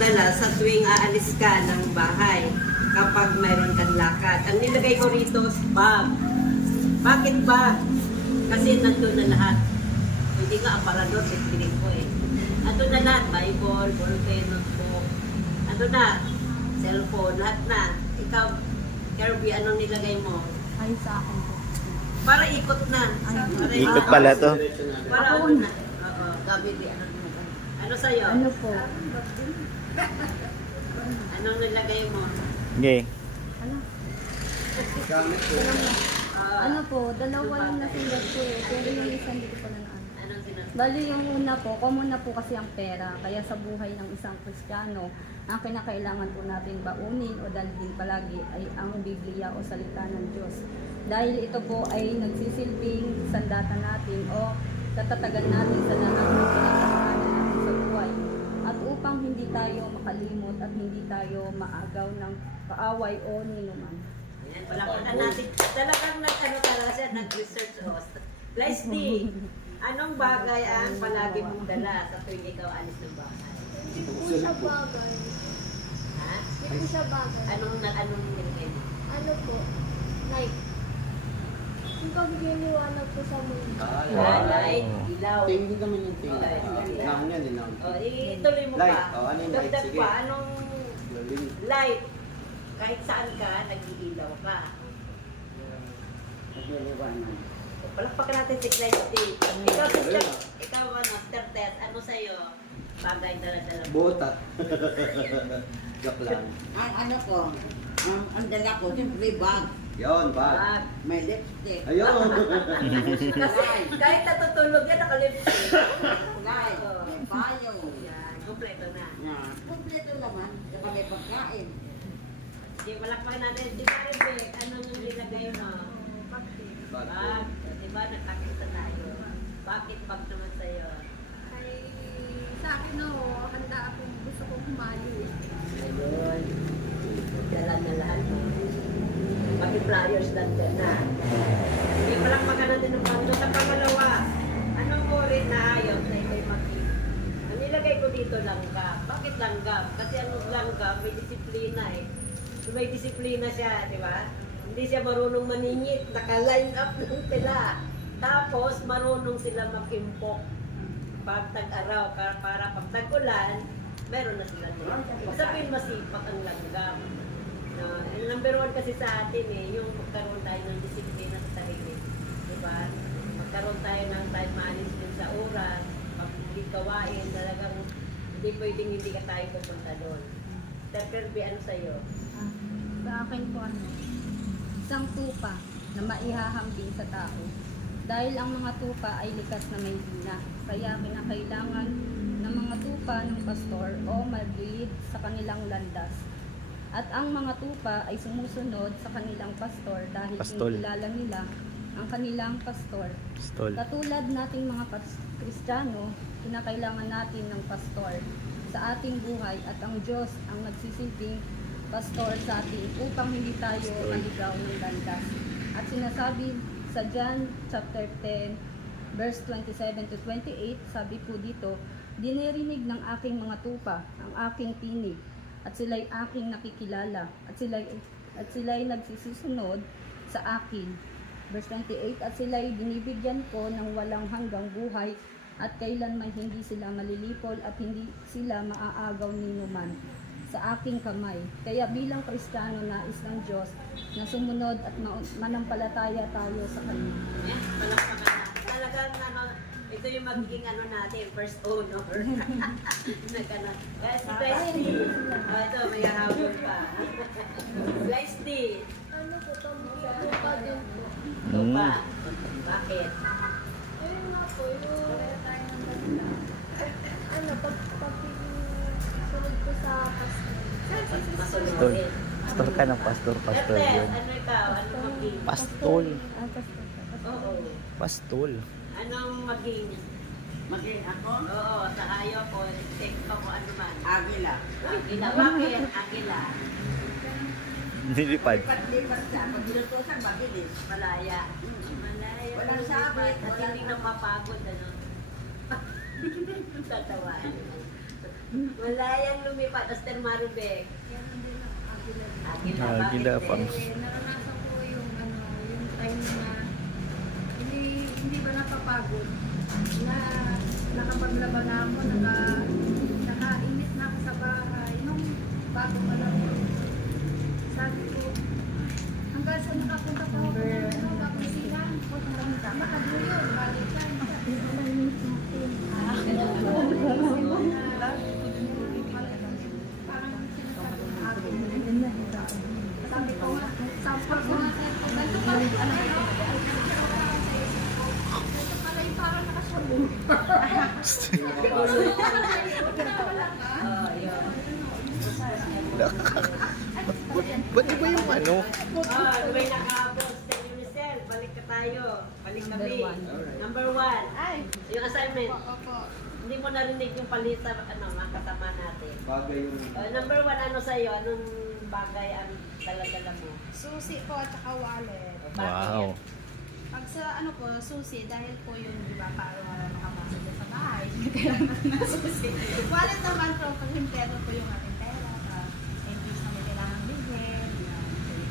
dala sa tuwing aalis ka ng bahay kapag mayroon kang lakad. Ang nilagay ko rito is bag. Bakit bag? Kasi nandun na lahat. Hindi nga aparador, sisirin ko eh. Ando na lahat, Bible, ballpen, notebook. Ando na, cellphone, lahat na. Ikaw, Kirby, anong nilagay mo? Ay, sa akin po. Para ikot na. Para Ikot pala to. Para Ako ano na. na. Oo, gabi di ano. Ano sa'yo? Ano po? Anong nilagay mo? Okay. Ano? Ah, Ano po? Dalawa yung nasulat ko eh. Pero yung isa hindi ko pa na ano. anong sinasabi? Bali yung una po, common na po kasi ang pera. Kaya sa buhay ng isang Kristiyano, ang kinakailangan po natin baunin o dalhin palagi ay ang Biblia o salita ng Diyos. Dahil ito po ay nagsisilbing sandata natin o katatagan natin sa lahat ng pinagdadaanan natin sa buhay. At upang hindi tayo makalimot at hindi tayo maagaw ng kaaway o ninuman. Ayan, palakpakan natin. Talagang nag-ano talaga siya, nag-research host. Lies D, anong bagay ang palagi mong dala sa tuwing ikaw alis ng bahay? Hindi po siya bagay. Ha? Hindi po siya bagay. Anong nilagay mo? Ano po? Like, yung pagliliwanag po sa mundo. Light, ilaw. Tingin naman yung tingin. Okay. Noun yan, eh, noun. O, ituloy mo Light. pa. O, ano yung light? Dagdag Sige. pa, anong Lalim. light? Kahit saan ka, nag-iilaw ka. Nagliliwanag. O, palakpakan natin si Light D. Ikaw, sister, ikaw, Sir Tess, ano sa'yo? Bagay dala-dala mo. Bota. Joke lang. Ang ano ko, ang dala ko, siyempre bag. Yun, bag. Bag. May lipstick. Ayun. Kasi kahit natutulog yan, nakalipstick. Kulay. Oo. May payo. Yan, kompleto na. Yan. Kompleto naman. Saka may pagkain. Sige, palakpakan natin. Di ba, Rebek, anong nilagay mo? Bag. Bag. Di ba, nakakita tayo. Bakit bag naman sa'yo? Ay, sa akin handa akong gusto kong humalo eh. Ayun. Dala na lahat mo. Pati flyers nandiyan na. Sige, palakpakan natin ng pangito. Sa pangalawa, anong uri na ayaw na ito'y makita? Ang nilagay ko dito langgam. Bakit langgam? Kasi ang langgam may disiplina eh. So, may disiplina siya, di ba? Hindi siya marunong maningit. Naka-line up lang sila. Tapos, marunong sila makimpok. Pag tag-araw, para pag tag-ulan, meron na sila doon. Sabihin masipag ang langgam. Number one kasi sa atin eh, yung magkaroon tayo ng disiplina sa sarili. Diba? Magkaroon tayo ng time management sa oras, pag-ulit gawain, talagang hindi pwedeng hindi ka tayo pupunta doon. Sir Kirby, ano sa'yo? Sa akin po ano, isang tupa na maihahambing sa tao. Dahil ang mga tupa ay likas na may hina, kaya kinakailangan ng mga tupa ng pastor o mag-lead sa kanilang landas. At ang mga tupa ay sumusunod sa kanilang pastor dahil Pastol. kinikilala nila ang kanilang pastor. Stall. Katulad nating mga Kristiyano, kinakailangan natin ng pastor sa ating buhay at ang Diyos ang nagsisilbing pastor sa atin upang hindi tayo maligaw ng landas. At sinasabi sa John chapter 10 verse 27 to 28, sabi po dito, dinirinig ng aking mga tupa ang aking tinig at sila'y aking nakikilala at sila'y nagsisisunod sa akin. Verse 28, at sila'y binibigyan ko ng walang hanggang buhay at kailanman hindi sila malilipol at hindi sila maaagaw ni numan sa aking kamay. Kaya bilang Kristiyano, nais ng Diyos na sumunod at manampalataya tayo sa Kanya. Yan, palakpakan na. Talagang ano, ito yung magiging ano natin, first honor. Nagana. Kaya si Lice D. Ito, may habol pa. Lice D. Ano po, tupa din po. Ito pa. Bakit? Ayun nga po, ano, pag-sunod ko sa pastor. Masunod Pastor. din. Pastor ka ng pastor. Pastor Ate, yun. ano ikaw? Ano maging? Pastol. Oo. Pastol. Anong maging? Maging ako, Oo, sa ayaw ko, teksto ko ano man. agila. Agila. Bakit? Agila. Nilipad. Lipat-lipat siya. Pag binutusan, mabilis. Malaya. Malaya. Walang sabit, At walang- hindi na mapagod, ano? Tatawa. Malayang lumipat, Aster Maribek. Meron din ang Agila. Agila, Agila, bakit pang- eh? Naranasan ko yung yung time na hindi ba napapagod na nakapaglaba na ako, nakainit na ako sa bahay nung bago pa lang yun. Sabi ko, hanggang sa nakapunta pa ako ng Kapisilan, nakaglo yun, balik ka. Parang sinasabi ng akin. Sabi ko nga, sampag ko nga sa'yo, ganito pa rin pala yun. Ganito pala yung parang nakasabo. Oh, yun. Ba't iba yung ano? Oh, may nakaabot. Sir Unicel, balik ka tayo. Balik kami. Number 1. Yung assignment. Hindi mo narinig yung palitan, mga kasama natin. Bagay yung... Number 1, ano sa'yo? Anong bagay ang dala-dala mo? Susi po at saka wallet. Wow. Pag sa ano po, susi, dahil po yun, di ba, para wala makapasok sa bahay, kailangan na susi. Wallet naman po, pag hintero po yung ating pera, in case na may kailangan bilhin,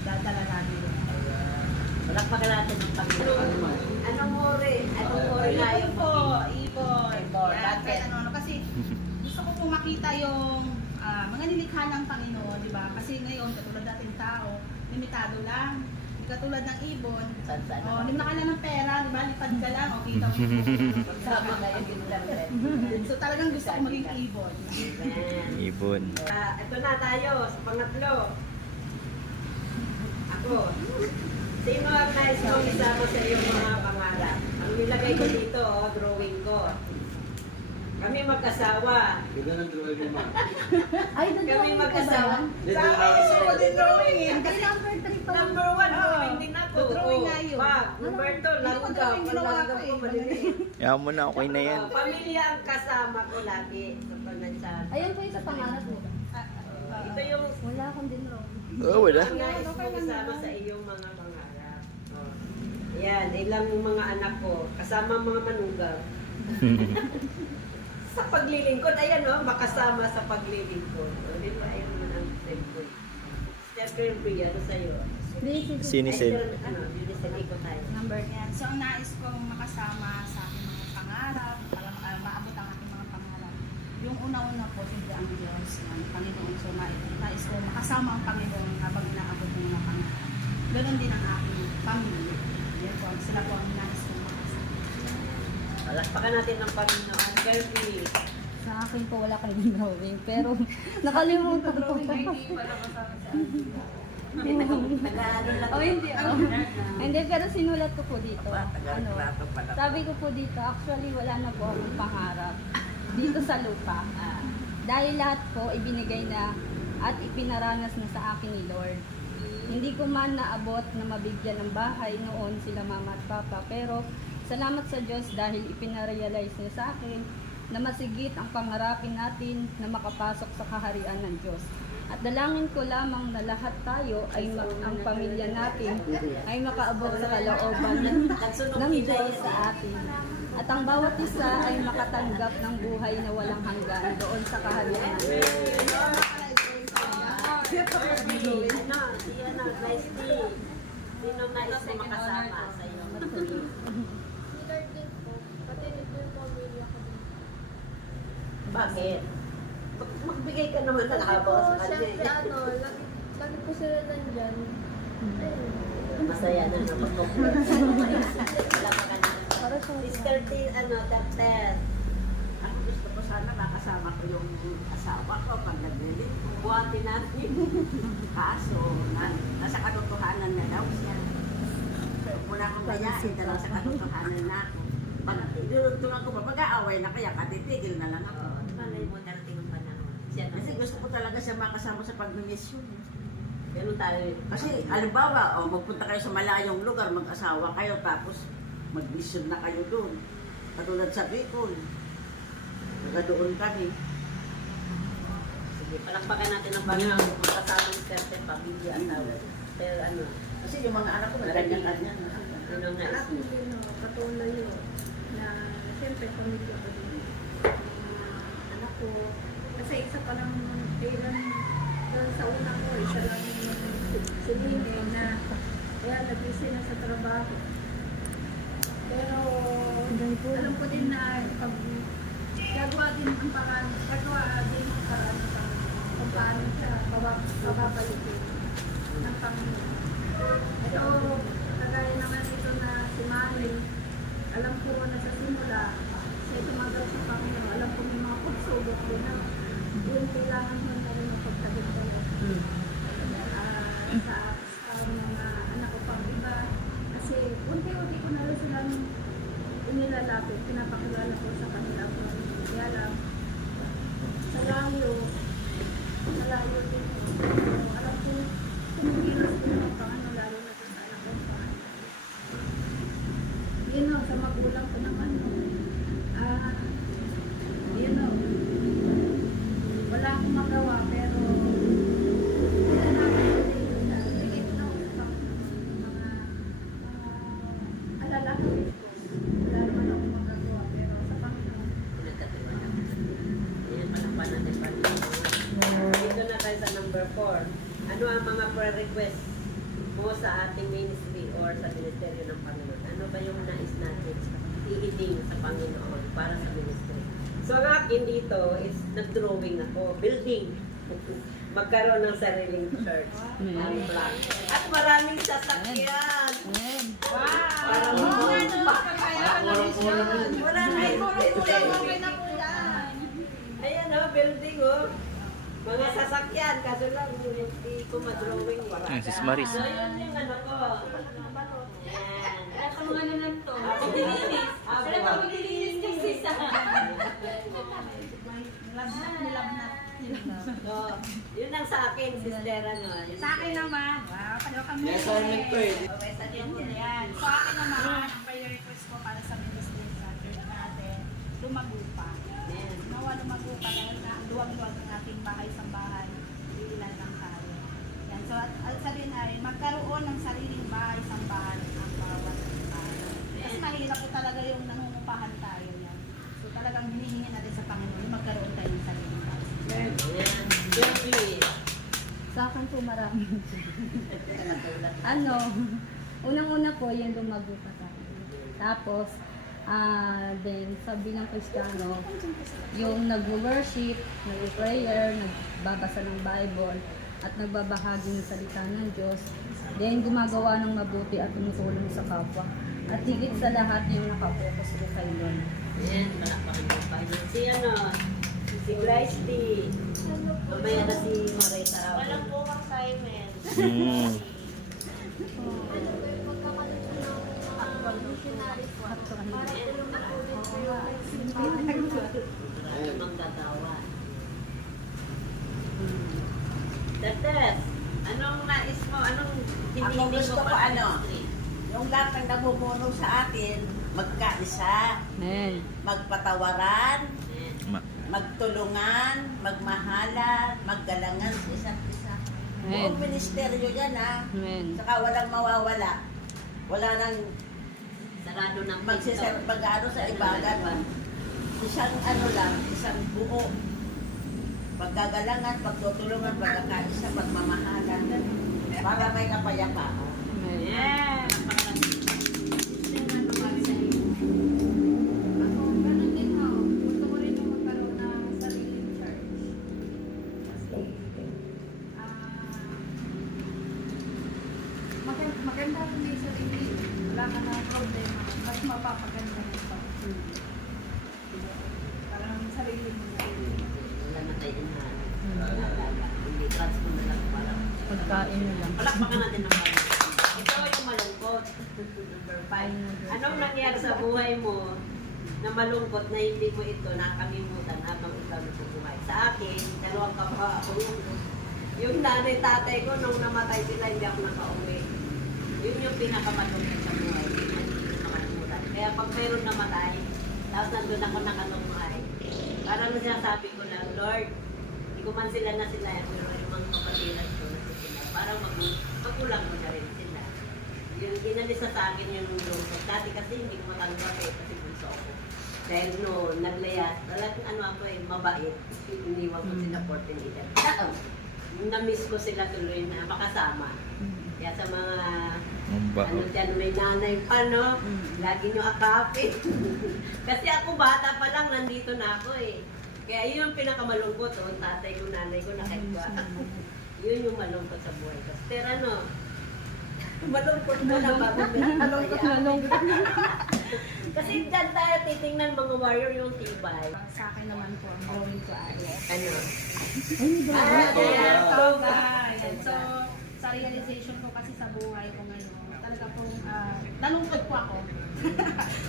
dadala natin yun. Palakpakan natin ng Panginoon. Anong uri? Anong uri na Ibon yung po, ibon. Ibon, Yan, bakit? kahit ano, kasi gusto ko po makita yung mga nilikha ng Panginoon, di ba? Kasi ngayon, katulad natin tao, limitado lang. Katulad ng ibon, Saan-saan? hindi mo na kailangan ng pera, di ba? Lipad ka lang, o kita mo yung Sama na yung ginagawa. So talagang gusto ko maging ibon. Amen. Ibon. Ito na tayo sa pangatlo. Ako. Sino ang nais mong isama sa iyong mga pangarap? Ang nilagay ko dito, drawing ko. Kami mag-asawa. Ganda ng drawing mo, ma'am. Ay, Kami mag-asawa. Dito Sa akin, gusto ko din drawing. Ay, number 3 pa. Number 1, drawing din ako. Drawing nga yun. Wag. Number 2, Hindi ko langgam. drawing ginawa ko Langgam ko eh. maliliit. Yaman mo na, okay na yan. Pamilya ang kasama ko lagi sa panansyan. Ayan po yung sa pangarap mo. Ito yung Wala akong din wrong. Oh, wala. ang nais mong isama sa iyong mga pangarap. Oh. Yan, ilang mga anak ko, kasama ang mga manugang. Sa paglilingkod, ayan o, makasama sa paglilingkod. O, di ba, ayan naman ang temple. Stephen Bria, ano sa'yo? Sinisel. Ano, Unicel, ko tayo. Number Yan. So, ang nais kong makasama sa aking mga pangarap, para maabot ang aking mga pangarap. Yung una-una po, hindi ang Diyos, ang Panginoon. So, nais ko makasama ang Panginoon habang inaabot ng mga pangarap. Ganon din ang aking pamilya. Yan po, sila po ang nais kong makasama. Palakpakan natin ng Panginoon. Kirby. Sa akin po wala kang drawing, pero nakalimutan ko. Nag-ano lang. Oh, hindi. Oh. Hindi, pero sinulat ko po dito. Ano, sabi ko po dito, actually wala na po akong pangarap dito sa lupa. Dahil lahat po ibinigay na at ipinaranas na sa akin ni Lord. Hindi ko man naabot na mabigyan ng bahay noon sila mama at papa, pero salamat sa Diyos dahil ipinarealize niya sa akin na masigit ang pangarapin natin na makapasok sa kaharian ng Diyos. At dalangin ko lamang na lahat tayo ay ang pamilya natin ay makaabot sa kalooban ng Diyos sa atin. At ang bawat isa ay makatanggap ng buhay na walang hanggan doon sa kaharian ng Diyos. Kirby. Ano, si ano, nice tea. Sino nais mo makasama sa iyo? Si Lord din po. Pati nito yung pamilya ko din. Bakit? Magbigay ka naman ng habos. Siyempre lagi po sila nandyan. Ayun. Masaya na naman ko. Wala pa ka na. Para sa Sister T, ano, Terter. Ako gusto ko sana makasama ko yung asawa ko pag nagbili. Buhatin natin. Kaso, nasa katotohanan na daw siya. So, muna akong gayain, dalaw sa katotohanan na ako. Pag tulungan ko pa, pag-aaway na kaya, katitigil na lang ako. Oo, malay mo darating ang panahon. Siya na. Kasi gusto ko talaga siya makasama sa pagmimisyon. Ganun tayo. Kasi, halimbawa, magpunta kayo sa malayong lugar, mag-asawa kayo, tapos mag-mission na kayo doon. Katulad sa Bicol. Taga doon kami. Sige, palakpakan natin ang Panginoon. Magkasama ni Terter, pamilya, asawa. Pero ano, Kasi yung mga anak ko, ganyan-ganyan. sino nais Anak mo? ko din, katulad yun, na siyempre pamilya ko din. Anak ko, kasi Kasi isa pa lang kailan doon sa una ko, isa lang yung silini na kaya nag-busy na sa trabaho. Pero alam ko din na pag gagawa din ang paraan, kung paano siya bababalikin ng Panginoon. Ito, kagaya naman ito na si Mari, alam ko na sa simula, siya tumagal sa Panginoon, alam ko may mga pagsubok din na yun kailangan mo na rin magpagtagit kayo. Sa mga anak ko pang iba, kasi unti-unti ko na rin silang inilalapit, pinapakilala ko sa kanila. Kaya lang, sa layo din. Alam ko, kumikilos din ang Panginoon, lalo na sa anak ko. Yun o, sa magulang ko naman. Yun o, wala akong magawa, pero pinanamin ko din na bigay ko na ako sa mga alalakawin ko. Wala naman akong magagawa, pero sa Panginoon. Ayan, palakpan natin pa. Dito na tayo sa number 4. Ano ang mga prayer request mo sa ating ministry or sa ministeryo ng Panginoon? Ano ba yung nais natin ihiling sa Panginoon para sa ministry? So ang akin dito is nag-drawing ako, building. Magkaroon ng sariling church. Ang plan. At maraming sasakyan. Wow! Parang wala na yung building. Ayan o, building o. Mga sasakyan, kaso lang hindi ko ma-drawing. Ayan, sis Maris. So yun yung ano ko. Ayan. Sa mga nanan to, Ako maglilinis. Ako. Sila pa maglilinis kasi sa... So, yun ang sa akin, sister ano. Yun Sa akin naman, wow, pareho kami. Yes, assignment to eh. Okay, sa din yan. Yan. Sa akin naman, ang prayer request ko para sa ministry sa church natin, lumago pa. Ayan. Nawa lumago pa dahil na ang luwag-luwag ng ating bahay-sambahan, ilan lang tayo. Yan. So, at sabihin ay, magkaroon ng sariling bahay-sambahan ang bawat araw. Kasi mahirap po talaga yung nangungupahan tayo yan. So, talagang hinihingi natin sa Panginoon, magkaroon tayo ng sariling bahay. Ayan. Debbie. Sa akin po marami. Ano, unang-una po yung lumago pa tayo. Tapos, then sa bilang Kristiyano, yung nag-worship, nag-prayer, nagbabasa ng Bible, at nagbabahagi ng salita ng Diyos. Then gumagawa ng mabuti at tumutulong sa kapwa. At higit sa lahat yung nakapokus ko kay Lord. Ayan, malakpakan mo pa. Si ano, si Grace D. Mamaya na si Marita. Walang po assignment. Mm. Ano ba yung magkakalit ng mga missionaries po? Para tulong na po din po yung simbahan. Ang gagawa. Tetes, anong nais mo? Anong Ako hinihiling gusto mo ko para sa ano, ministry? yung lahat ng namumuno sa atin, magkaisa, Amen. magpatawaran, Ayan. magtulungan, magmahalan, maggalangan sa isa't isa. Amen. Buong ministeryo yan ha. Amen. Saka walang mawawala. Wala nang Sarado ng magsiserve pag-ano sa ibagat. Isang ano lang, isang buo. Pagkagalangan, pagtutulungan, pagkakaisa, pagmamahalan. Para may kapayapaan. Amen. Yeah. Ako, ganun din ho. Gusto ko rin yung magkaroon ng sariling church. Kasi, maganda rin yung sarili. Wala ka na problema. Mas mapapaganda nito. Parang sarili mo na. Wala na tayo din na. Hindi, transfer na lang para. Pagkain na lang. Palakpakan natin ng bayan. Ito yung malungkot. Number 5. Anong nangyari sa buhay mo na malungkot na hindi mo ito nakalimutan habang ikaw nabubuhay? Sa akin, dalawang kapwa ako. Yung nanay tatay ko nung namatay sila, hindi ako nakauwi. Yun yung pinakamalungkot sa buhay. Hindi ko makalimutan. Kaya pag mayroon namatay, tapos nandun ako nakalungkay. Parang sinasabi ko lang, Lord, hindi ko man sila na sila, pero yung mga kapatiran ko na sila. Parang magulang ko na rin sila. Yung inalisa sa akin yung lungkot. Dati kasi hindi ko matanggap kasi bunso ako. Dahil no, naglayas, talagang ano ako mabait. Iniwan ko sila 14 years. Na-miss ko sila tuloy na makasama. Kaya sa mga ano dyan, may nanay pa, no? Lagi nyo akapin. Kasi ako bata pa lang, nandito na ako eh. Kaya yun yung pinakamalungkot, oh, tatay ko, nanay ko, nakaiba. Yun yung malungkot sa buhay ko. Pero ano, malungkot na lang bago Malungkot. Kasi dyan tayo titingnan mga warrior yung tibay. Sa akin naman po, ang going to Alex. Ano? Ayan. So, sa realization ko kasi sa buhay ko ngayon, talaga pong nalungkot po ako.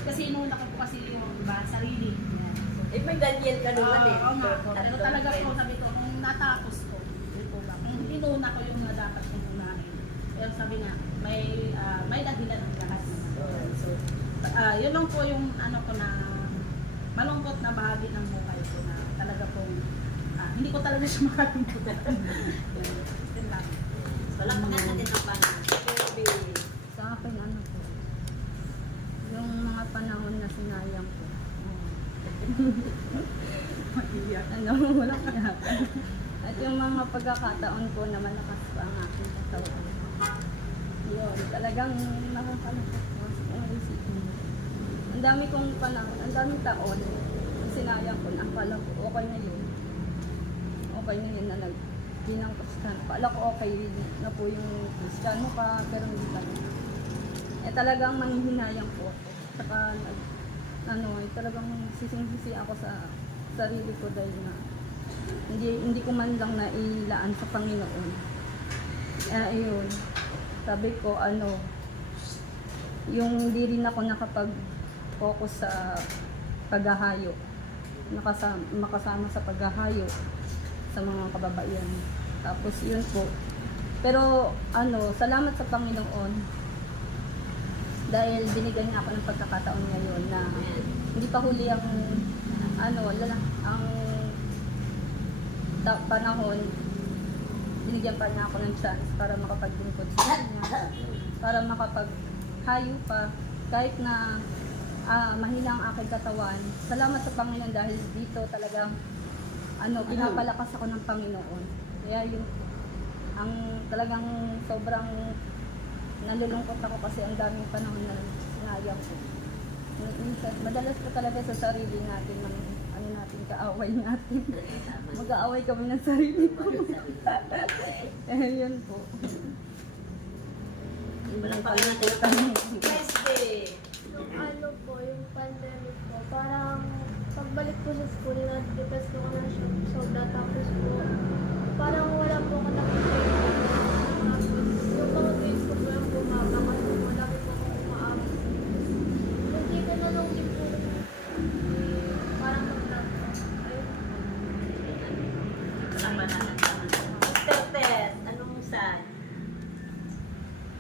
Kasi inuna ko po kasi yung sarili. Ayan. So, Eh, may Daniel ka naman eh. Oo nga po. Pero talaga po sabi ko, kung natapos ko, ito ba, kung inuna ko yung mga dapat kong unahin. Pero sabi nga, may dahilan ang lahat naman. So, yun lang po yung ano ko na malungkot na bahagi ng buhay ko na talaga pong hindi ko talaga siya makalimutan. Yun lang. Walang mga natin ang panahon. Baby. Sa akin, ano po, yung mga panahon na sinayang ko. Ano, wala kaya. At yung mga pagkakataon ko na malakas pa ang aking katawan. Yun, talagang nakakalungkot ko kung isipin mo. Ang dami kong panahon, ang daming taon, sinayang ko na akala ko okay na yun. Okay na yun na nagtinang Kristiyano. Akala ko okay na po yung Kristiyano ka, pero hindi talaga. Eh talagang manghihinayang po ako. Saka talagang sising-sisi ako sa sarili ko dahil na hindi ko man lang nailaan sa Panginoon. Ayun. Sabi ko, yung hindi rin ako nakapag-focus sa paghahayo. Makasama sa paghahayo sa mga kababaihan. Tapos yun po. Pero salamat sa Panginoon dahil binigyan niya ako ng pagkakataon ngayon na hindi pa huli ang panahon, binigyan pa niya ako ng chance para makapaglingkod sa kanya, para makapaghayo pa kahit na mahina ang aking katawan. Salamat sa Panginoon dahil dito talagang pinapalakas ako ng Panginoon. Kaya yun ang talagang sobrang nalulungkot ako kasi ang daming panahon na sinayang ko. Madalas pa talaga sa sarili natin ng kaaway natin. Mag-aaway kami ng sarili ko. Yun po. Walang panahon. Wednesday. Yung ano po, yung pandemic po, parang pagbalik po sa school, na-depress po ko na siya sobra. Tapos po, parang wala po ako nakikita. Tapos, yung mga grades ko po yung bumaba kasi po, lagi po ako umaabot. Hindi ko na nung din po, parang mag-vlog po. Ayun. Kasama na naman. Mr. Tess, anong sad?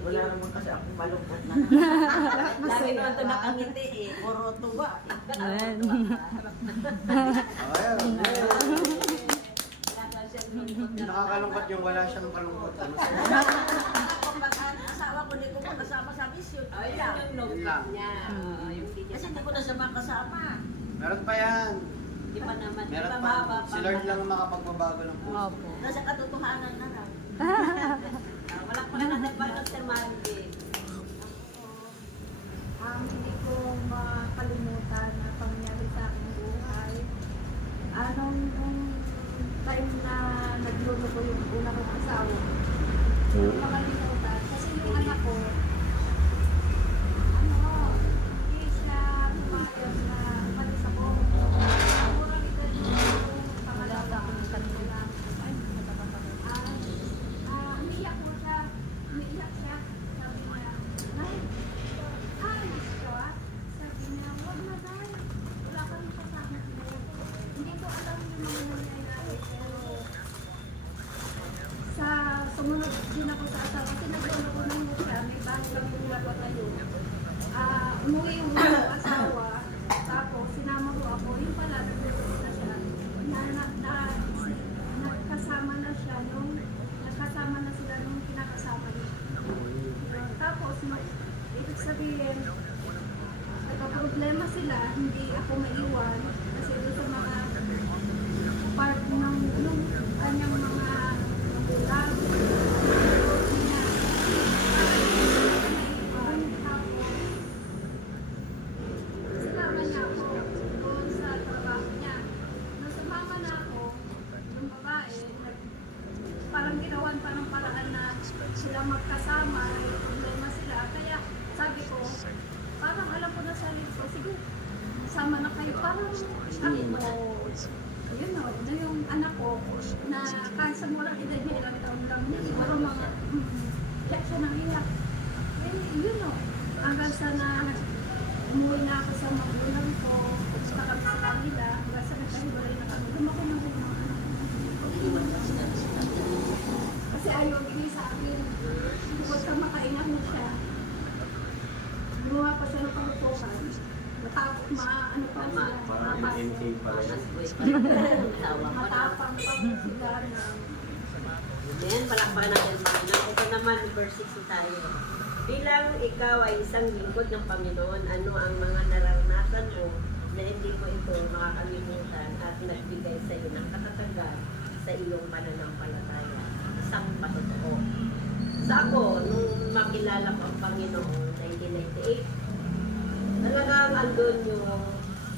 Wala naman kasi akong malungkot na. Lagi naman ito nakangiti eh. Puro tuwa. Ayan. Nakakalungkot yung wala siyang kalungkot. Kumbaga, asawa ko, hindi ko po kasama sa mission. Ay, yun yung love Yun lang. niya. Yung hindi niya Kasi hindi ko na siya makasama. Meron pa yan. Hindi pa naman. Di Meron pa pa. mahaba Si Lord lang ang makapagbabago ng puso. Opo. Nasa katotohanan na lang. Walang panahon pa ng Sir Marvin. Hindi ko makalimutan na pangyari sa aking buhay. Nung time na nagluto ko yung una kong asawa, makalimutan. Kasi yung anak ko, hindi siya pumayag na umalis ako. Murang ito yung pangalawa. Umiyak mo siya. Umiyak siya. Sabi niya, Nay, alis ka? Sabi niya, huwag na dahil. Wala ka rin kasama siya. Hindi ko alam yung mga nangyayari. Pero sa sumunod din ako sa asawa. Kasi nagano ko nung siya. May bago kami nilagawa tayo. Umuwi yung mga asawa. Tapos sinama ko ako. Yung pala, nagluto na siya. Nakasama na siya nung nakasama na sila nung kinakasama niya. Tapos, ibig sabihin, nagkaproduce problema sila, hindi ako maiwan kasi doon sa mga part ng nung kanyang mga magulang. Sinama niya ako doon sa trabaho niya. Nung sumama na ako, yung babae, parang ginawan pa ng paraan na sila magkasama, may problema sila. Kaya sabi ko, parang alam ko na sa sarili ko, sige, sama na kayo. Parang sabi mo, yun o, na yung anak ko, na kahit sa murang edad niya, ilang taon lang niya, siguro mga, iyak siya nang iyak. Eh, yun o, hanggang sa na, umuwi na ako sa magulang ko, pumunta kami sa kanila, hanggang sa nagkahiwalay na kami, lumako na rin mga anak ko. Kasi ayaw bigay sa akin, bukod sa makaingat na siya, gumawa pa siya ng pangtukan. Matapos ano pa sila, Ma-MK pala yan. matapang pa sila na Ayan, palakpakan natin sa Panginoon. Ito naman, verse 6 tayo. Bilang ikaw ay isang lingkod ng Panginoon, ano ang mga nararanasan mo na hindi mo ito makakalimutan at nagbigay sa iyo ng katatagan sa iyong pananampalataya? Isang patotoo. Sa ako, nung makilala ko ang Panginoon 1998, talagang andun yung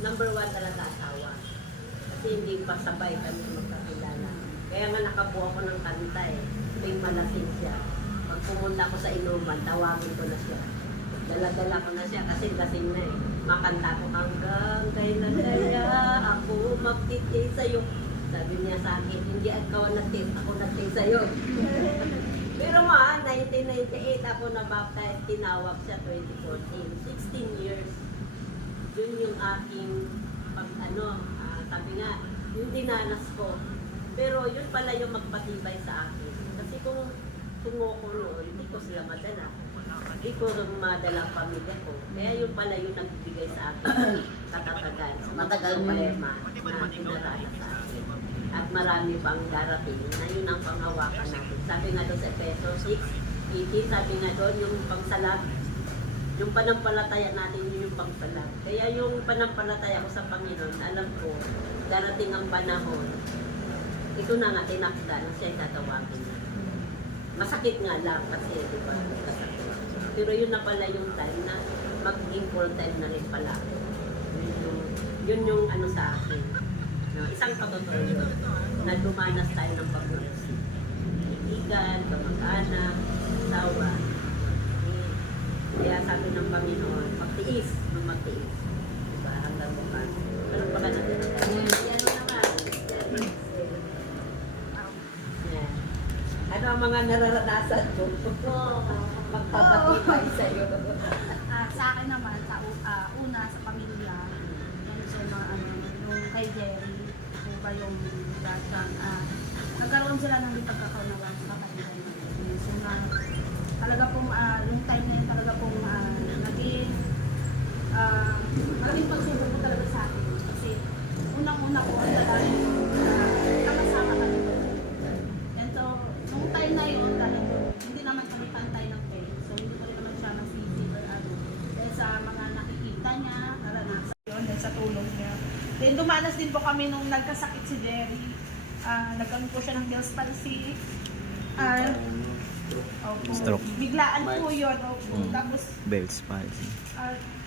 number 1 talaga asawa. Kasi hindi pa sabay kami magkakilala. Kaya nga nakabuo ko ng kanta eh. May malasing siya. Pag pumunta ko sa inuman, tawagin ko na siya. Dala-dala ko na siya kasi lasing na eh. Makanta ko hanggang kailan kaya ako magtitay sa'yo. Sabi niya sa akin, hindi ikaw nagtitay, ako nagtitay sa'yo. Pero 1998 ako na-baptize, tinawag siya 2014. 16 years. Yun yung aking sabi nga, yung dinanas ko. Pero yun pala yung magpatibay sa akin. Kasi kung tungo ko noon, hindi ko sila madala. Hindi ko madala ang pamilya ko. Kaya yun pala yung nagbibigay sa akin katatagan. Matagal problema na pinarala sa akin. At marami pang darating na yun ang panghawakan natin. Sabi nga doon sa Efesos 6:18, sabi nga doon yung pangsalag. Yung panampalataya natin yun yung pangsalag. Kaya yung panampalataya ko sa Panginoon, alam ko, darating ang panahon, ito na nga tinakda na siya tatawagin na. Masakit nga lang kasi, di ba? Pero yun na pala yung time na magiging full time na rin pala. Yun yung ano sa akin. No, isang patotoo yun, na dumanas tayo ng pag-uusip. Kaibigan, kamag-anak, asawa. Kaya sabi ng Panginoon, magtiis, magtiis. Diba? Hanggang bukas. Ano pa ka natin? Yan naman. Yan. Ano ang mga nararanasan mo? Magpapatibay sa'yo. Sa akin naman, una sa pamilya, yung sa mga yung kay Jerry, kung ba yung nagkaroon sila ng pagkakaunawan sa kapatid namin. So talaga pong yung time na yun talaga pong naging maraming pagsubok po talaga sa akin. Kasi unang-una po ang dalahin kakasama kami po. And so, nung time na yun, dahil hindi naman kami pantay ng pay. So, hindi ko rin naman siya masisi or ano. Dahil sa mga nakikita niya, naranasan yun, dahil sa tulong niya. Then, dumanas din po kami nung nagkasakit si Jerry. Nagkaroon po siya ng Bell's palsy. Stroke. Biglaan po yun. Tapos, Bell's palsy.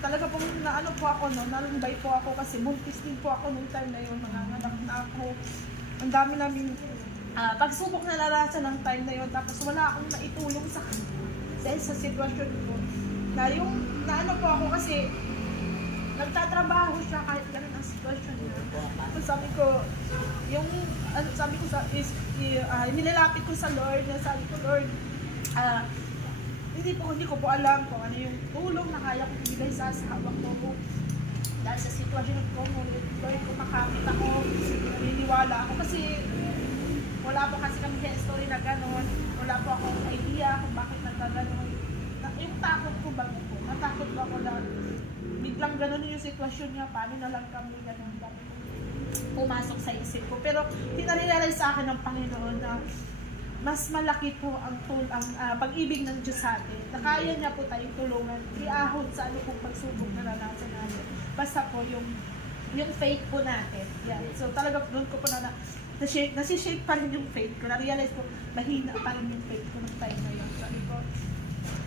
talaga pong naano po ako, no, nalumbay po ako kasi buntis din po ako nung time na yun, nanganganak na ako. Ang dami namin pagsubok na naranasan ng time na yun, tapos wala akong naitulong sa kanya dahil sa sitwasyon ko. Na yung naano po ako kasi nagtatrabaho siya kahit ganun ang sitwasyon niya. Tapos sabi ko, yung sabi ko nilalapit ko sa Lord, na sabi ko, Lord, hindi ko po alam kung ano yung tulong na kaya kong ibigay sa asawa ko. Dahil sa sitwasyon ko, Lord, kung makakit ako, naniniwala ako kasi wala po kasi kami history na gano'n. Wala po akong idea kung bakit nagkaganon. Yung takot ko ba po? Natakot ba ako na biglang gano'n yung sitwasyon niya, paano na lang kami gano'n. Pumasok sa isip ko. Pero tinarilalay sa akin ng Panginoon na mas malaki po ang pag-ibig ng Diyos sa atin. Na kaya niya po tayong tulungan, iahon sa ano pong pagsubok na naranasan natin. Basta po yung faith po natin. Yan. So talaga doon ko po nasi-shape pa rin yung faith ko. Na-realize ko, mahina pa rin yung faith ko ng time na yun. Sabi ko,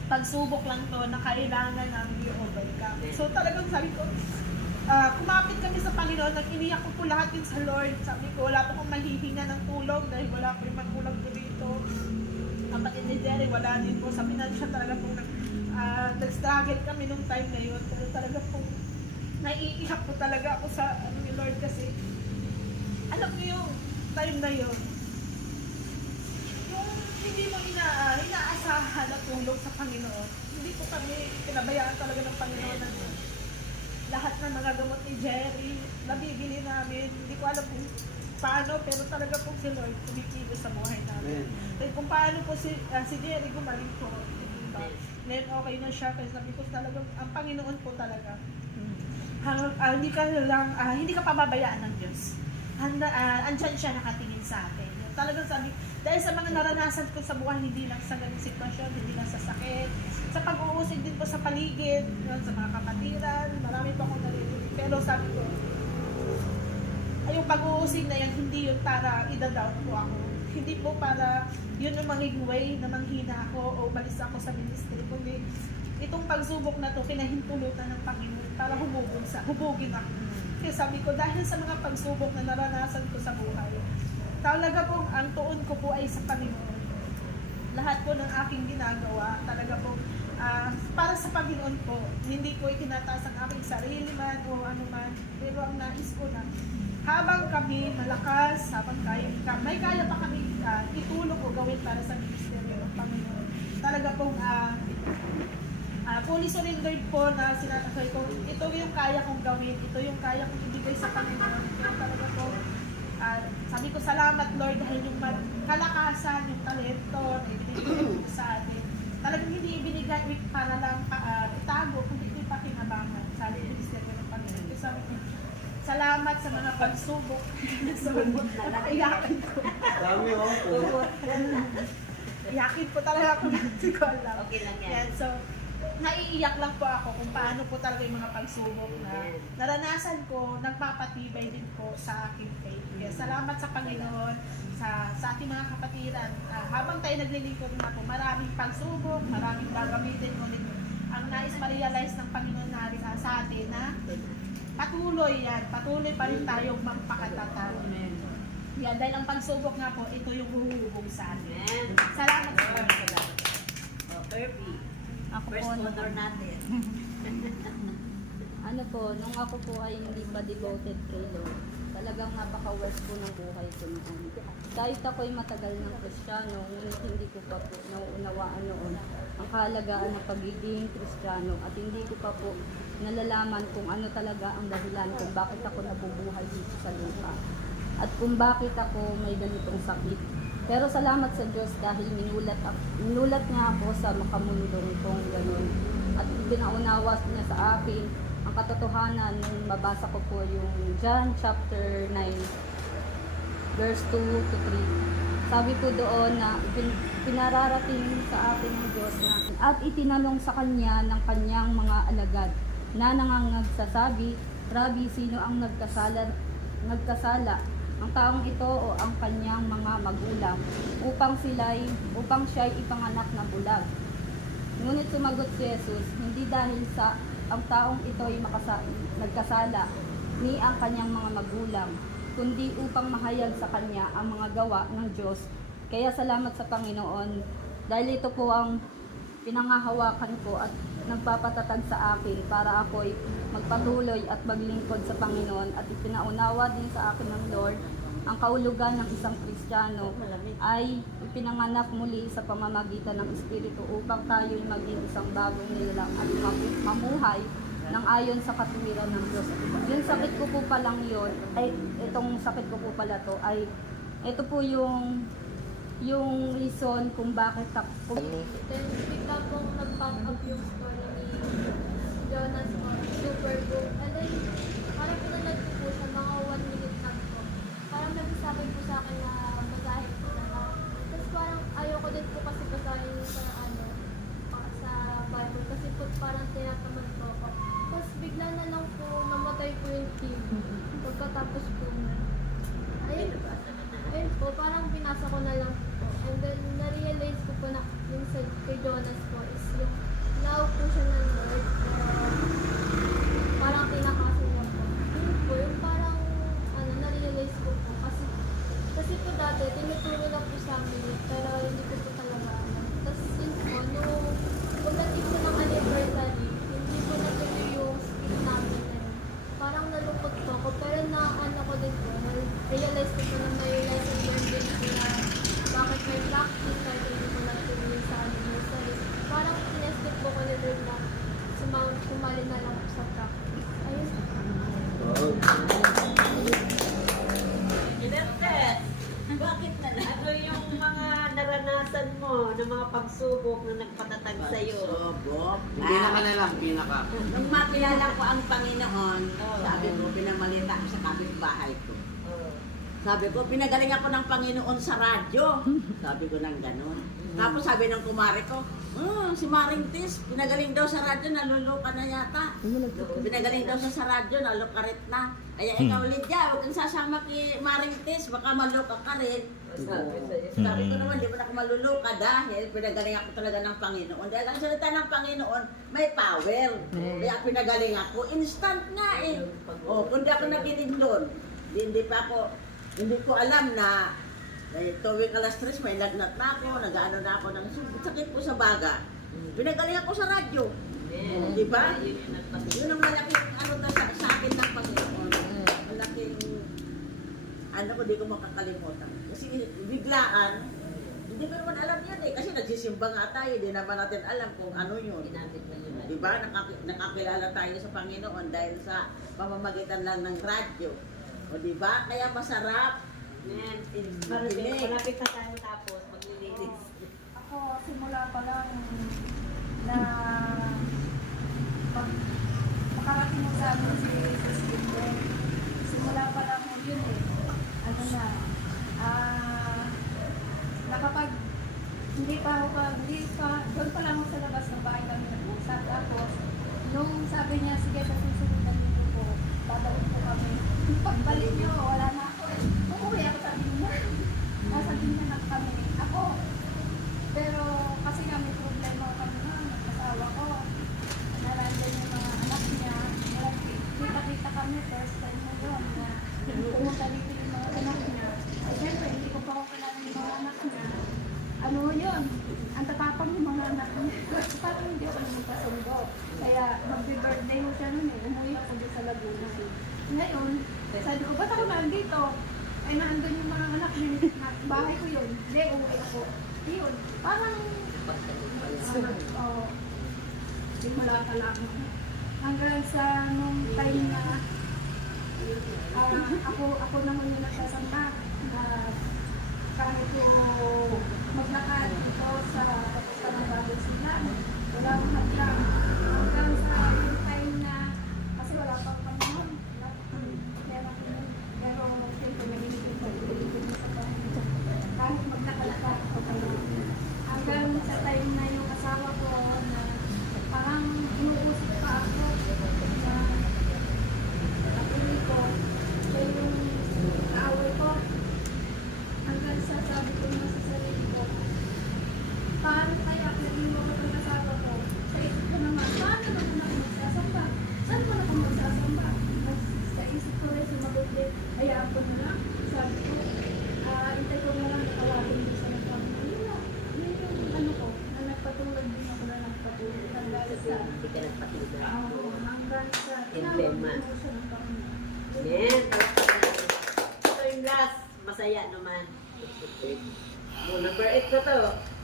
pagsubok lang to na kailangan namin i-overcome. So talagang sabi ko, kumapit kami sa Panginoon, nag-iniyak ko po lahat yun sa Lord. Sabi ko, wala po akong mahihinga ng tulong dahil wala po yung magulang ko dito. Kapatid ni Jerry, wala din po. Sa financial talaga po nag-struggle kami nung time na yun. Pero talaga po, naiiyak po talaga ako sa ni Lord kasi alam niyo yung time na yun, yung hindi mo inaasahan na tulong sa Panginoon, hindi po kami pinabayaan talaga ng Panginoon na lahat ng mga gamot ni Jerry, nabibili namin, hindi ko alam kung paano, pero talaga po si Lord tumikilos sa buhay namin. Then kung paano po si Jerry gumaling po, then okay na siya, kasi sabi ko talaga, ang Panginoon po talaga, hindi ka pababayaan ng Diyos. Andyan siya nakatingin sa atin. Talagang sabi, dahil sa mga naranasan ko sa buhay, hindi lang sa ganung sitwasyon, hindi lang sa sakit, sa pag-uusig din po sa paligid, sa mga kapatiran, marami pa akong naririnig. Pero sabi ko, yung pag-uusig na yan, hindi yun para ida-down po ako. Hindi po para yun yung maging way na manghina ako o umalis ako sa ministry, kundi itong pagsubok na to, pinahintulutan ng Panginoon para hubugin ako. Kaya sabi ko, dahil sa mga pagsubok na naranasan ko sa buhay, talaga po, ang tuon ko po ay sa Panginoon. Lahat po ng aking ginagawa, talaga po, para sa Panginoon po, hindi ko itinataas ang aking sarili man o ano man, pero ang nais ko na, habang kami malakas, habang may kaya pa kami itulong o gawin para sa ministeryo ng Panginoon. Talaga pong, fully surrendered po na sinasakay ko, ito yung kaya kong gawin, ito yung kaya kong ibigay sa Panginoon. Kaya talaga po, sabi ko salamat Lord dahil yung kalakasan, yung talento na ibinigay sa atin. Talagang hindi ibinigay para lang itago, kundi ito ipakinabangan sa ating ministeryo ng Panginoon. Kaya sabi ko, salamat sa mga pagsubok. Iyakin ko. Dami oh. Iyakin po talaga ako, hindi ko alam. Okay lang yan. Yan, so, naiiyak lang po ako kung paano po talaga yung mga pagsubok na naranasan ko, nagpapatibay din po sa aking faith. Kaya salamat sa Panginoon, sa ating mga kapatiran. Habang tayo naglilingkod na po, maraming pagsubok, maraming gagamitin. Ngunit ang nais ma-realize ng Panginoon na sa atin na patuloy pa rin tayong magpakatatag. Yan, dahil ang pagsubok nga po, ito yung huhubog sa atin. Salamat po. Kirby. Ako po, First honor natin. ano po, nung ako po ay hindi pa devoted kay Lord, talagang napaka-worst po ng buhay ko noon. Kahit ako'y matagal ng Kristiyano, ngunit hindi ko pa po nauunawaan noon ang kahalagaan ng pagiging Kristiyano at hindi ko pa po nalalaman kung ano talaga ang dahilan kung bakit ako nabubuhay dito sa lupa at kung bakit ako may ganitong sakit. Pero salamat sa Diyos dahil minulat niya ako sa makamundong kong ganun. At pinaunawa niya sa akin ang katotohanan nung mabasa ko po yung John chapter 9 verse 2 to 3. Sabi po doon na pinararating sa atin ng Diyos na at itinanong sa kanya ng kanyang mga alagad na nangangagsasabi, Rabbi, sino ang nagkasala? Ang taong ito o ang kanyang mga magulang upang siya'y ipanganak na bulag. Ngunit sumagot si Jesus, hindi dahil sa ang taong ito ay nagkasala ni ang kanyang mga magulang, kundi upang mahayag sa kanya ang mga gawa ng Diyos. Kaya salamat sa Panginoon dahil ito po ang pinangahawakan ko at nagpapatatag sa akin para ako'y magpatuloy at maglingkod sa Panginoon at ipinaunawa din sa akin ng Lord ang kaulugan ng isang Kristiyano ay ipinanganak muli sa pamamagitan ng Espiritu upang tayo'y maging isang bagong nilalang at mamuhay ng ayon sa katuwiran ng Diyos. Yung sakit ko po palang yun, ay itong sakit ko po pala to ay ito po yung reason kung bakit ako Then, bigla pong nag-pop up yung story ni Jonas o Superbook. And then, parang pinanood ko po siya, mga 1 minute lang po. Parang nagsasabi po sa akin na basahin ko na. Tapos parang ulit po kasi basahin sa sa Bible kasi po parang tinatamad po ako. Tapos bigla na lang po namatay po yung TV. Pagkatapos po ayun po, parang binasa ko na lang po. And then na-realize ko po na yung kay Jonas po is yung love po siya ng Lord. Parang tinakaso niya po. Yun po, yung parang na-realize ko po. Kasi po dati, tinuturo lang po sa amin, pero hindi ko po talaga alam. Tapos yun po, nung pagdating po ng anniversary, hindi po natuloy yung skill namin na yun. Parang nalungkot po ako, pero ko din po, realize ko po na may lesson learned din po na bakit may practice kahit hindi ko natuloy sa anniversary. Parang tinested po ko ni Lord na sumali na lang po sa practice. Ayun. Bakit na lang? Ano yung mga naranasan mo ng mga pagsubok na nagpatatag sa'yo? Pagsubok? Pinaka na lang, pinaka. Nung makilala ko ang Panginoon, sabi ko, pinamalita ko sa kapitbahay ko. Sabi ko, pinagaling ako ng Panginoon sa radyo. Sabi ko nang gano'n. Tapos sabi ng kumare ko, si Maring Tis, pinagaling daw sa radyo, naluluka na yata. Pinagaling daw sa radyo, nalukarit na. Kaya ikaw, Lydia, huwag kang sasama kay Maring Tis, baka maluka ka rin. Sabi ko naman, di ba ako maluluka dahil pinagaling ako talaga ng Panginoon. Dahil ang salita ng Panginoon, may power. Kaya pinagaling ako, instant nga eh. Kung di ako nakinig doon, hindi ko alam na tuwing alas 3 may lagnat na ako, nag-ano na ako ng sakit po sa baga. Pinagaling ako sa radyo. Di ba? Yun ang malaking sa akin ng Panginoon. Malaking di ko makakalimutan. Kasi biglaan, hindi ko naman alam yan eh. Kasi nagsisimba nga tayo, di naman natin alam kung ano yun. Di ba? Nakakilala tayo sa Panginoon dahil sa pamamagitan lang ng radyo. O di ba? Kaya masarap. Malapit pa tayo tapos, maglilinis. Ako, simula pa lang na makarating mo sa amin si Sister. Simula pa lang mo yun eh. Nakapag hindi pa, doon pa lang ako sa labas ng bahay kami nag-usap. Tapos, nung sabi niya, sige, sa susunod na dito po, babalik po kami. Pagbalik niyo, wala na ako. Uuwi ako sa Bina. Nasa Bina na kami. Ako. Pero kasi nga may problema kami na, nag-asawa ko. Narandan yung mga anak niya. Kita-kita kami, first time mo doon na pumunta dito yung mga anak niya. Ay, syempre, hindi ko pa ako kilala yung mga anak niya. Ano yun? Ang tatapang yung mga anak niya. Parang hindi ako nagpasundo. Kaya mag-birthday ko siya nun eh. Umuwi ako doon sa Laguna. Ngayon, sabi ko, ba't ako nandito? Ay, naandun yung mga anak niya. Bahay ko yun. Hindi, umuwi ako. Yun. Parang, simula ka lang. Hanggang sa nung time na ako naman yung nagsasamba na kahit ko maglakad ito sa ng bagay sila. Wala akong hadlang. Hanggang sa yung time na kasi wala pang panahon. Pero siyempre nag-iipin ko sa Panginoon. Kahit magnakalakad ako kayo. Hanggang sa time na yung asawa ko na parang inuusip pa ako na napili ko siya yung kaaway ko. Hanggang sa sabi ko na sa sarili ko, paano kaya naging mo ko ng asawa ko? Sa isip ko naman, paano naman ako magsasamba? Saan ko na ako magsasamba? Sa isip ko rin sumagot din, hayaan ko na lang. Sabi ko, intay ko na lang nakawagin din sa nagpapalala. Yun yung ano ko, na nagpatulog din ako na nagpatulog. Hanggang sa, Hindi ka nagpatulog. hanggang sa, Emblema. tinawag ko siya ng Panginoon. Amen. Ito yung last. Masaya naman. Number 8 na to.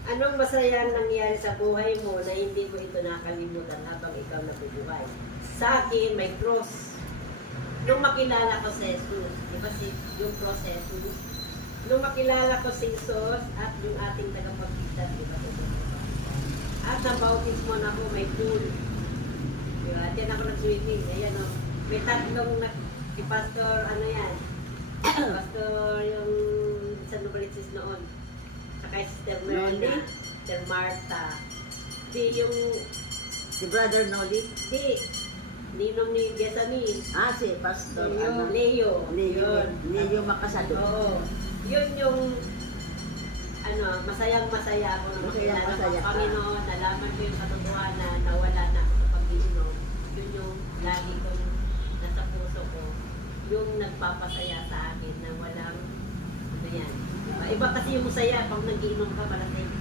Anong masayang nangyari sa buhay mo na hindi mo ito nakalimutan habang ikaw nabubuhay? Sa akin, may cross. Nung makilala ko si Jesus, di ba yung cross Jesus? Nung makilala ko si Jesus at yung ating tagapagligtas, di ba? At nabautismo na ako, may pool. Diba? Diyan ako nag-swimming. Ayan o. May tatlong si Pastor, ano yan? Pastor yung San Novaliches noon. saka Sister Merna, Noli? Sister Martha. Yung, Si Brother Noli? ninong ni Gesami. Si Pastor Yung Leo. Yun. Leo Makasado. Oo. Yun yung masayang-masaya ako na makilala ko Masayang-masaya ang ka. Panginoon, nalaman ko yung katotohanan na wala na ako sa pag-iinom. Yun yung lagi kong nasa puso ko. Yung nagpapasaya sa akin na walang, yan. Iba kasi yung masaya pag nag-iinom ka malasing.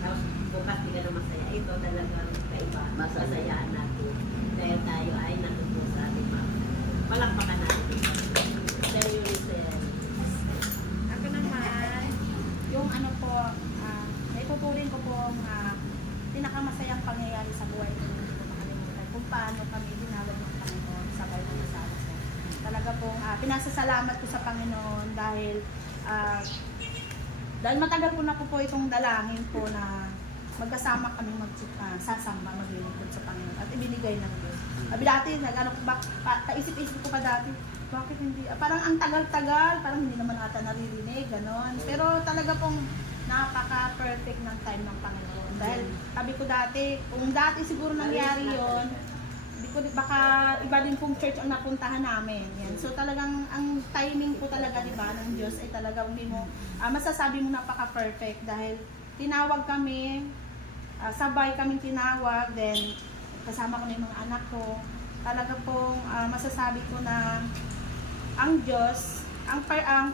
Tapos bukas di ka na masaya. Ito talagang kaiba. Masayaan natin. Dahil tayo ay natuto sa ating mga. Palakpakan natin. Seryoso. Ako naman, yung ano po, naipupulin ko po ang pinakamasayang pangyayari sa buhay ko, hindi ko makalimutan. Kung paano kami dinawag ng Panginoon sa bahay ng asawa ko. Talaga pong pinasasalamat ko sa Panginoon dahil matagal ko na po itong dalangin po na magkasama kami sasamba, maglilingkod sa Panginoon at ibinigay ng Diyos. Dati, paisip-isip ko pa dati, bakit hindi, parang ang tagal-tagal, parang hindi naman ata naririnig, ganon. Pero talaga pong napaka-perfect ng time ng Panginoon. Dahil sabi ko dati, kung dati siguro nangyari yon, baka iba din pong church ang napuntahan namin. Yan. So talagang ang timing po talaga, di ba, ng Diyos ay talagang hindi mo, masasabi mo napaka-perfect dahil tinawag kami, sabay kaming tinawag, then kasama ko na yung mga anak ko. Talaga pong masasabi ko na ang Diyos, ang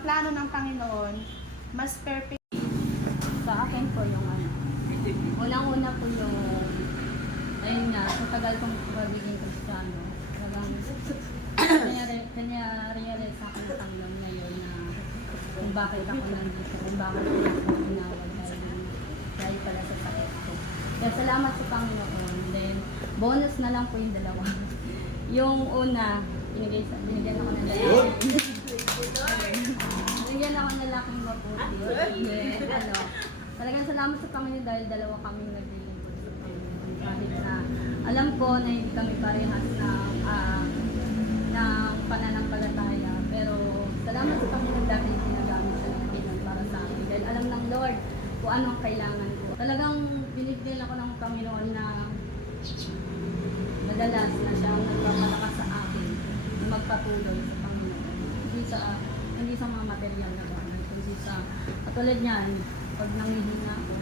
plano ng Panginoon, mas perfect. Sa akin po yung unang-una po yung, ayun nga, sa tagal kong pagiging Kristiyano, talagang kanya-realize sa akin ng Panginoon ngayon na kung bakit ako nandito, kung bakit ako tinawag dahil pala sa sakit ko. Kaya salamat sa Panginoon. Then, bonus na lang po yung dalawa. Yung una, binigyan ako ng lalaki. Binigyan ako ng lalaking mabuti. Then, talagang salamat sa Panginoon dahil dalawa kaming naglilingkod sa Panginoon. Kahit na alam ko na hindi kami parehas ng pananampalataya. Pero salamat sa Panginoon dahil ginagamit siya ng Panginoon para sa akin. Dahil alam ng Lord kung ano ang kailangan ko. Talagang binigyan ako ng Panginoon na madalas na siya ang nagpapalakas sa akin na magpatuloy sa Panginoon. Hindi sa mga material na bagay, kundi sa katulad niyan, pag nangihina ako,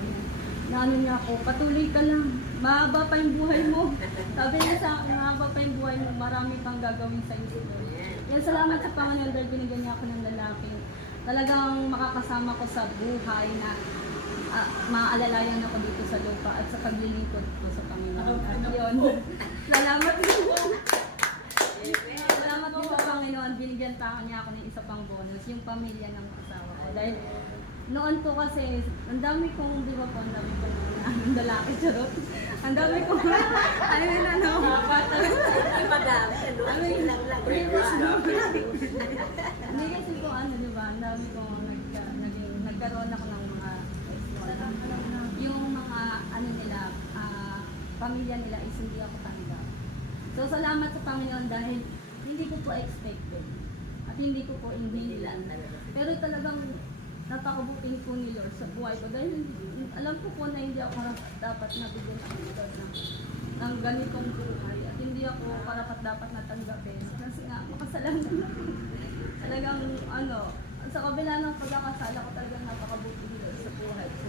naano niya ako, patuloy ka lang, mahaba pa yung buhay mo. Sabi niya sa akin, mahaba pa yung buhay mo, marami pang gagawin sa iyo. Yan, salamat sa Panginoon dahil binigyan niya ako ng lalaki. Talagang makakasama ko sa buhay na maaalalayan ako dito sa lupa at sa paglilingkod ko sa Panginoon. At yun, salamat din. Salamat din sa Panginoon, binigyan pa niya ako ng isa pang bonus, yung pamilya ng asawa ko. Dahil noon po kasi, ang dami kong, di ba po, ang dami kong lalaki, charot. Ang dami kong, hindi kasi po, di ba, ang dami kong nagkaroon ako ng mga yung mga nila, pamilya nila is hindi ako tanggap. So salamat sa Panginoon dahil hindi ko po expected at hindi ko po nila. Pero talagang napakabuting po ni Lord sa buhay ko dahil alam ko po na hindi ako dapat nabigyan ng ganitong buhay at hindi ako dapat natanggapin kasi nga makasalanan ako. Talagang sa kabila ng pagkakasala ko talagang napakabuti ni Lord sa buhay ko.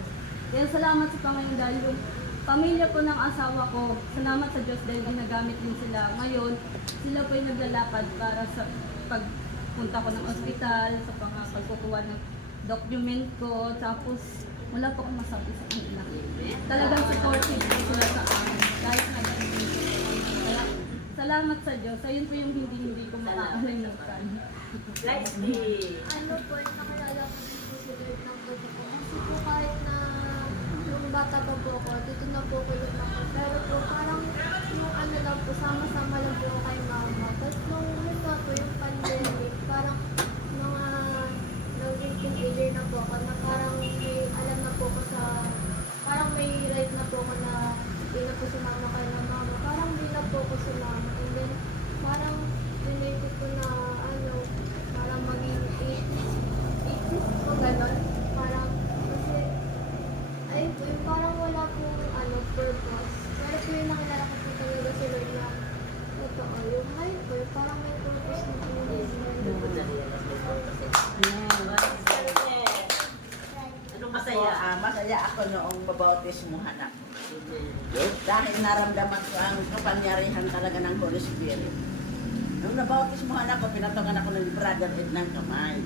Kaya salamat sa Panginoon dahil yung pamilya ko ng asawa ko, salamat sa Diyos dahil ginagamit din sila. Ngayon, sila po yung naglalakad para sa pagpunta ko ng ospital, sa pagkukuha ng document ko, tapos wala po akong masabi sa kanila. Talagang supportive po sila sa akin. Kahit na kaya, salamat sa Diyos. Ayun po yung hindi ko makakalimutan. Ano po, nakalala ko din po sa Lord ng gabi ko. Kasi po kahit na nung bata pa po ako, dito na po ko yung ako. Pero po parang yung lang po, sama-sama lang po ako kay mama. Tapos nung nga po yung pandemic, parang mga naging teenager na po ako na parang may alam na po ko sa, parang may right na po ako na hindi na po sumama kay mama. Parang hindi na po ko sumama. And then parang related ko na parang maging 80s po gano'n. Parang kasi noong mabautismuhan ako. Dahil naramdaman ko ang kapangyarihan talaga ng Holy Spirit. Nung nabautismuhan ako, pinatungan ako ng Brother Ed ng kamay.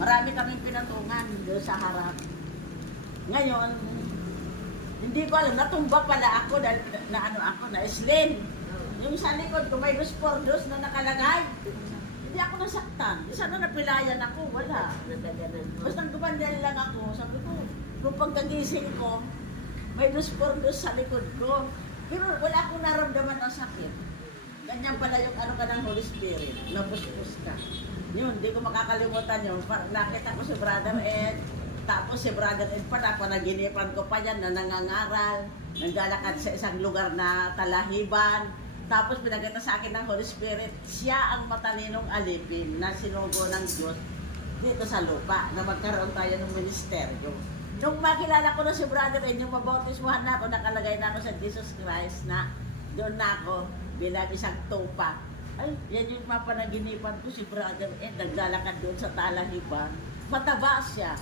Marami kaming pinatungan doon sa harap. Ngayon, hindi ko alam, natumba pala ako dahil na slim. Yung sa likod ko, may dos por dos na nakalagay. Hindi ako nasaktan. Sana napilayan ako, wala. Basta gumandal lang ako. Sabi ko, nung pagkagising ko, may dos por dos sa likod ko. Pero wala akong naramdaman ng sakit. Ganyan pala yung ka ng Holy Spirit. Napuspos ka. Yun, hindi ko makakalimutan yun. Nakita ko si Brother Ed. Tapos si Brother Ed pala, panaginipan ko pa yan na nangangaral. Naglalakad sa isang lugar na talahiban. Tapos pinagkita sa akin ng Holy Spirit, siya ang matalinong alipin na sinugo ng Diyos dito sa lupa na magkaroon tayo ng ministeryo. Nung makilala ko na si Brother Ed, yung mabautismuhan na ako, nakalagay na ako sa Jesus Christ na doon na ako bilang isang tupa. Ay, yan yung mapanaginipan ko si Brother Ed, naglalakad doon sa talahiban. Mataba siya.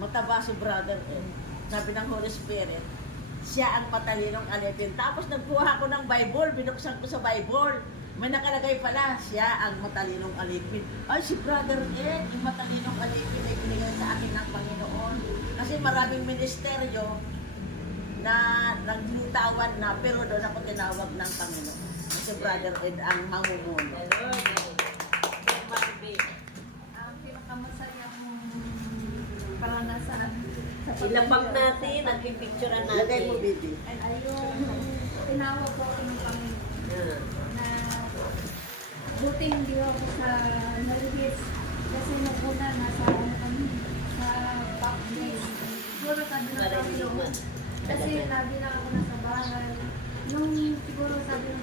Mataba si Brother Ed. Sabi ng Holy Spirit, siya ang matalinong alipin. Tapos nagkuha ko ng Bible, binuksan ko sa Bible. May nakalagay pala, siya ang matalinong alipin. Ay, si Brother Ed, yung matalinong alipin ay binigay sa akin ng Panginoon. Kasi maraming ministeryo na naglitawan na, pero doon ako tinawag ng Panginoon. Kasi Brother Ed ang mamumuno. Ang pinakamasayang karanasan sa Ilapag natin, nagpipicturean Lagay mo, natin. baby. ay yung tinawag ko ako ng Panginoon na buti hindi ako sa nalihis kasi nung una nasa kami sa back days. Siguro sabi ng Panginoon kasi lagi na ako nasa bahay. Nung siguro sabi ng